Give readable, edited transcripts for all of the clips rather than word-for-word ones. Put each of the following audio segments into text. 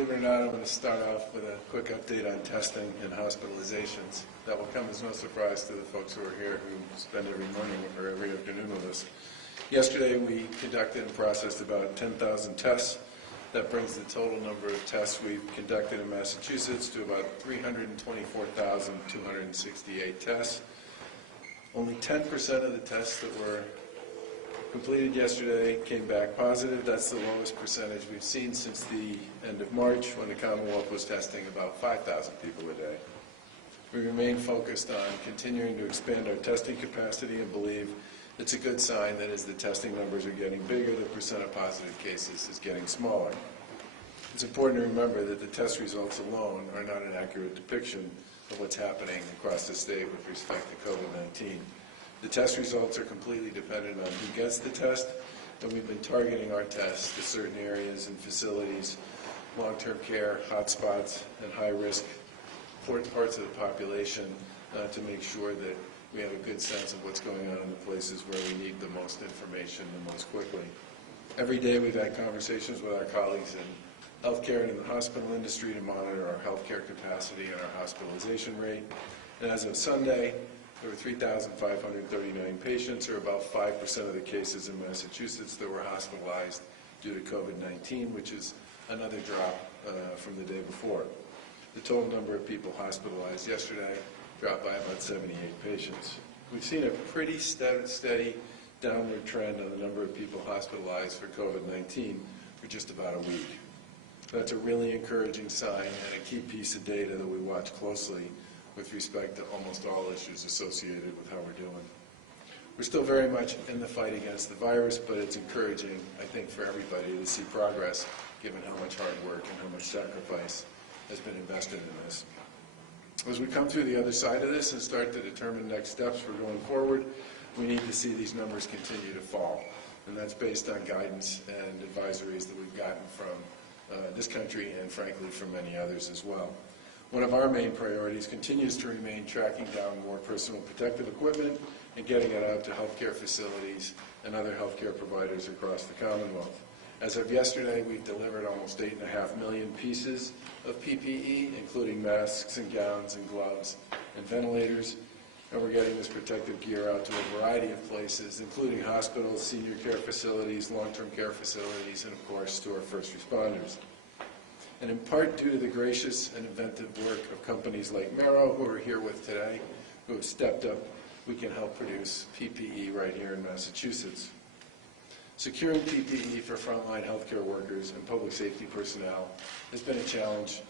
Believe it or not, I'm going to start off with a quick update on testing and hospitalizations. That will come as no surprise to the folks who are here who spend every morning or every afternoon with us. Yesterday we conducted and processed about 10,000 tests. That brings the total number of tests we've conducted in Massachusetts to about 324,268 tests. Only 10% of the tests that were completed yesterday came back positive. That's the lowest percentage we've seen since the end of March, when the Commonwealth was testing about 5,000 people a day. We remain focused on continuing to expand our testing capacity and believe it's a good sign that as the testing numbers are getting bigger, the percent of positive cases is getting smaller. It's important to remember that the test results alone are not an accurate depiction of what's happening across the state with respect to COVID-19. The test results are completely dependent on who gets the test, and we've been targeting our tests to certain areas and facilities, long-term care, hotspots, and high-risk parts of the population to make sure that we have a good sense of what's going on in the places where we need the most information the most quickly. Every day we've had conversations with our colleagues in healthcare and in the hospital industry to monitor our healthcare capacity and our hospitalization rate. And as of Sunday, there were 3,539 patients, or about 5% of the cases in Massachusetts, that were hospitalized due to COVID-19, which is another drop from the day before. The total number of people hospitalized yesterday dropped by about 78 patients. We've seen a pretty steady downward trend on the number of people hospitalized for COVID-19 for just about a week. That's a really encouraging sign and a key piece of data that we watch closely with respect to almost all issues associated with how we're doing. We're still very much in the fight against the virus, but it's encouraging, I think, for everybody to see progress, given how much hard work and how much sacrifice has been invested in this. As we come through the other side of this and start to determine next steps for going forward, we need to see these numbers continue to fall. And that's based on guidance and advisories that we've gotten from this country and, frankly, from many others as well. One of our main priorities continues to remain tracking down more personal protective equipment and getting it out to healthcare facilities and other healthcare providers across the Commonwealth. As of yesterday, we've delivered almost 8.5 million pieces of PPE, including masks and gowns and gloves and ventilators. And we're getting this protective gear out to a variety of places, including hospitals, senior care facilities, long-term care facilities, and of course to our first responders. And in part due to the gracious and inventive work of companies like Merrow, who are here with today, who have stepped up, we can help produce PPE right here in Massachusetts. Securing PPE for frontline healthcare workers and public safety personnel has been a challenge,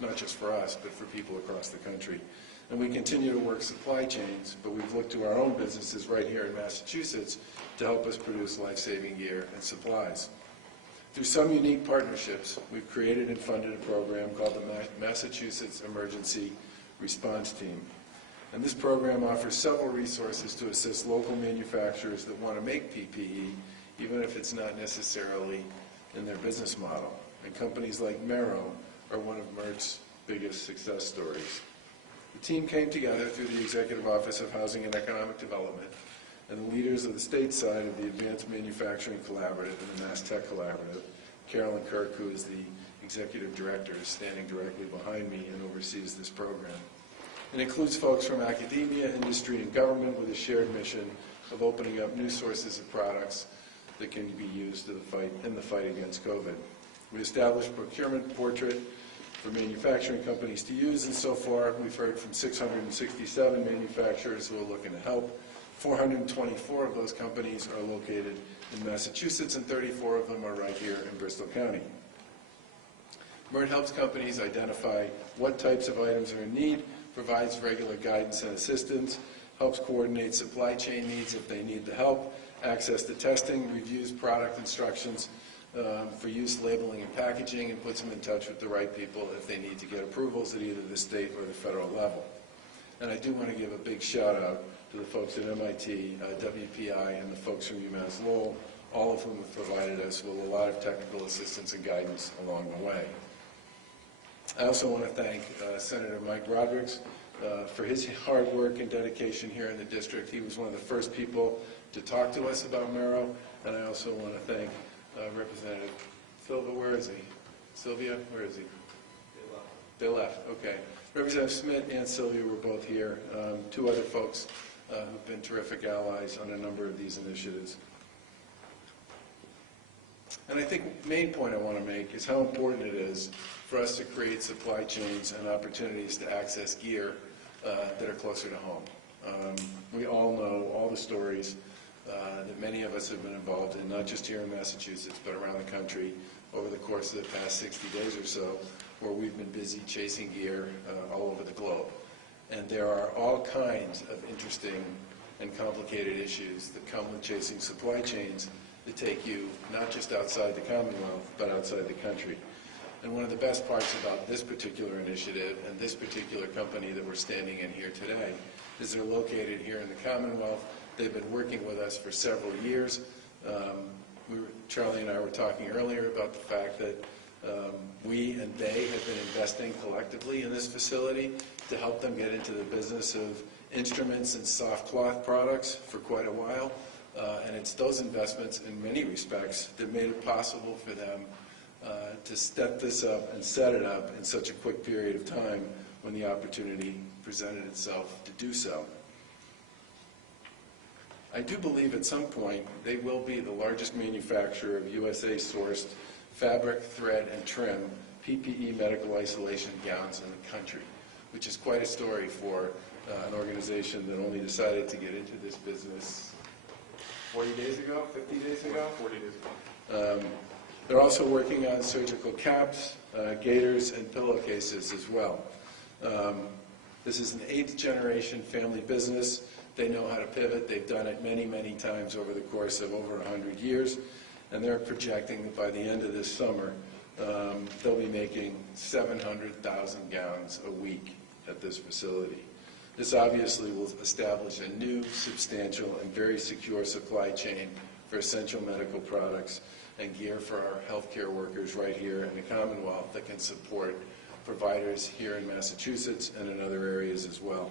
not just for us, but for people across the country. And we continue to work supply chains, but we've looked to our own businesses right here in Massachusetts to help us produce life-saving gear and supplies. Through some unique partnerships, we've created and funded a program called the Massachusetts Emergency Response Team. And this program offers several resources to assist local manufacturers that want to make PPE, even if it's not necessarily in their business model. And companies like Merrow are one of Merck's biggest success stories. The team came together through the Executive Office of Housing and Economic Development and the leaders of the state side of the Advanced Manufacturing Collaborative and the Mass Tech Collaborative. Carolyn Kirk, who is the Executive Director, is standing directly behind me and oversees this program. It includes folks from academia, industry, and government with a shared mission of opening up new sources of products that can be used in the fight against COVID. We established a procurement portrait for manufacturing companies to use, and so far we've heard from 667 manufacturers who are looking to help. 424 of those companies are located in Massachusetts, and 34 of them are right here in Bristol County. MERT helps companies identify what types of items are in need, provides regular guidance and assistance, helps coordinate supply chain needs if they need the help, access to testing, reviews product instructions for use, labeling, and packaging, and puts them in touch with the right people if they need to get approvals at either the state or the federal level. And I do want to give a big shout out to the folks at MIT, WPI, and the folks from UMass Lowell, all of whom have provided us with a lot of technical assistance and guidance along the way. I also want to thank Senator Mike Rodericks for his hard work and dedication here in the district. He was one of the first people to talk to us about Merrow, and I also want to thank Representative Silva, where is he? Sylvia, where is he? They left, okay. Representative Smith and Sylvia were both here. Two other folks who've been terrific allies on a number of these initiatives. And I think the main point I want to make is how important it is for us to create supply chains and opportunities to access gear that are closer to home. We all know all the stories that many of us have been involved in, not just here in Massachusetts, but around the country over the course of the past 60 days or so, where we've been busy chasing gear all over the globe. And there are all kinds of interesting and complicated issues that come with chasing supply chains that take you not just outside the Commonwealth, but outside the country. And one of the best parts about this particular initiative and this particular company that we're standing in here today is they're located here in the Commonwealth. They've been working with us for several years. Charlie and I were talking earlier about the fact that we and they have been investing collectively in this facility to help them get into the business of instruments and soft cloth products for quite a while. And it's those investments in many respects that made it possible for them to step this up and set it up in such a quick period of time when the opportunity presented itself to do so. I do believe at some point they will be the largest manufacturer of USA-sourced fabric, thread, and trim PPE medical isolation gowns in the country, which is quite a story for an organization that only decided to get into this business 40 days ago, 50 days ago? 40 days ago. They're also working on surgical caps, gaiters, and pillowcases as well. This is an 8th generation family business. They know how to pivot. They've done it many, many times over the course of over 100 years. And they're projecting that by the end of this summer, they'll be making 700,000 gowns a week at this facility. This obviously will establish a new, substantial, and very secure supply chain for essential medical products and gear for our healthcare workers right here in the Commonwealth that can support providers here in Massachusetts and in other areas as well.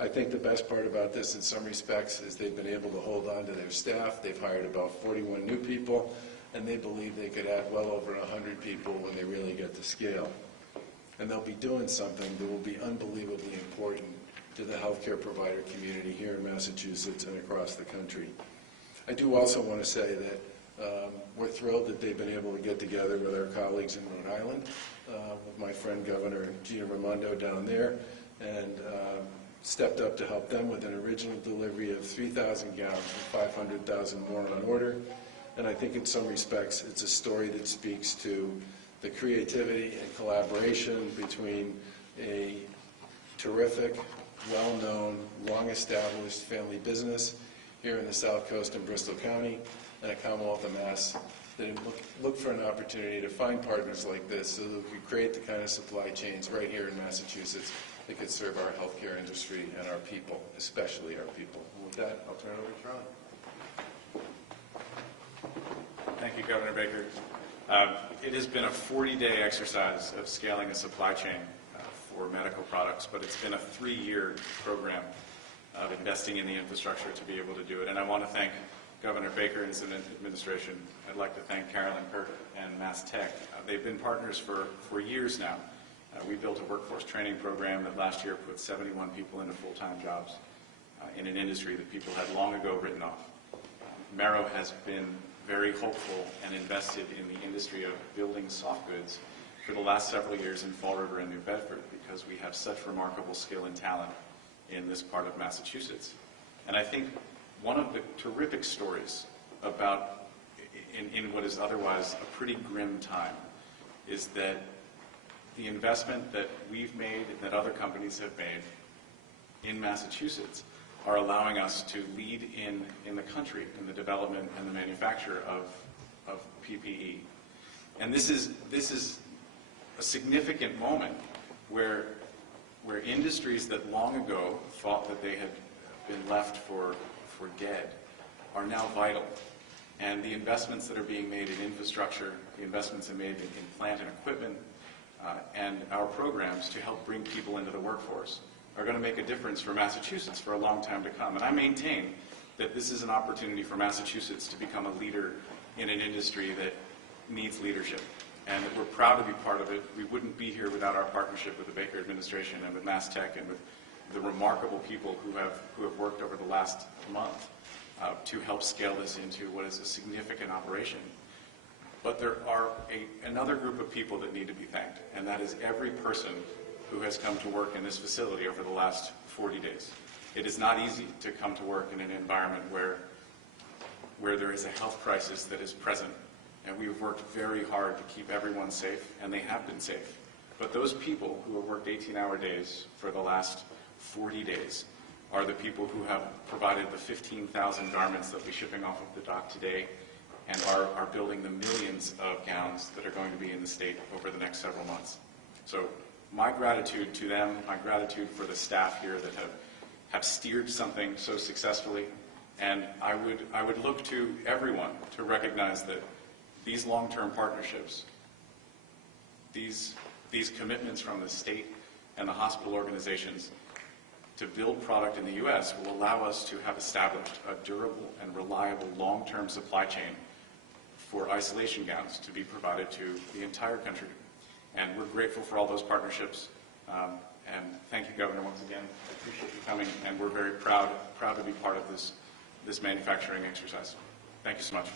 I think the best part about this in some respects is they've been able to hold on to their staff. They've hired about 41 new people, and they believe they could add well over 100 people when they really get to scale. And they'll be doing something that will be unbelievably important to the healthcare provider community here in Massachusetts and across the country. I do also want to say that we're thrilled that they've been able to get together with our colleagues in Rhode Island, with my friend Governor Gina Raimondo down there, and stepped up to help them with an original delivery of 3,000 gowns and 500,000 more on order. And I think in some respects it's a story that speaks to the creativity and collaboration between a terrific, well-known, long-established family business here in the South Coast in Bristol County and a Commonwealth of Mass that look for an opportunity to find partners like this so that we could create the kind of supply chains right here in Massachusetts that could serve our healthcare industry and our people, especially our people. And with that, I'll turn it over to Charlie. Thank you, Governor Baker. It has been a 40-day exercise of scaling a supply chain for medical products, but it's been a 3-year program of investing in the infrastructure to be able to do it. And I want to thank Governor Baker and his administration. I'd like to thank Carolyn Kirk and Mass Tech. They've been partners for years now. We built a workforce training program that last year put 71 people into full-time jobs in an industry that people had long ago written off. Merrow has been very hopeful and invested in the industry of building soft goods for the last several years in Fall River and New Bedford because we have such remarkable skill and talent in this part of Massachusetts. And I think one of the terrific stories about, in what is otherwise a pretty grim time, is that the investment that we've made and that other companies have made in Massachusetts are allowing us to lead in the country in the development and the manufacture of PPE. And this is a significant moment where industries that long ago thought that they had been left for dead are now vital. And the investments that are being made in infrastructure, the investments are made in plant and equipment, and our programs to help bring people into the workforce are going to make a difference for Massachusetts for a long time to come. And I maintain that this is an opportunity for Massachusetts to become a leader in an industry that needs leadership. and that we're proud to be part of it. We wouldn't be here without our partnership with the Baker administration and with Mass Tech and with the remarkable people who have worked over the last month to help scale this into what is a significant operation. But there are another group of people that need to be thanked, and that is every person who has come to work in this facility over the last 40 days. It is not easy to come to work in an environment where there is a health crisis that is present, and we've worked very hard to keep everyone safe, and they have been safe. But those people who have worked 18-hour days for the last 40 days are the people who have provided the 15,000 garments that we'll be shipping off of the dock today, and are building the millions of gowns that are going to be in the state over the next several months. So my gratitude to them, my gratitude for the staff here that have steered something so successfully, and I would look to everyone to recognize that these long-term partnerships, these commitments from the state and the hospital organizations to build product in the U.S. will allow us to have established a durable and reliable long-term supply chain for isolation gowns to be provided to the entire country. And we're grateful for all those partnerships. And thank you, Governor, once again. I appreciate you coming, and we're very proud to be part of this manufacturing exercise. Thank you so much.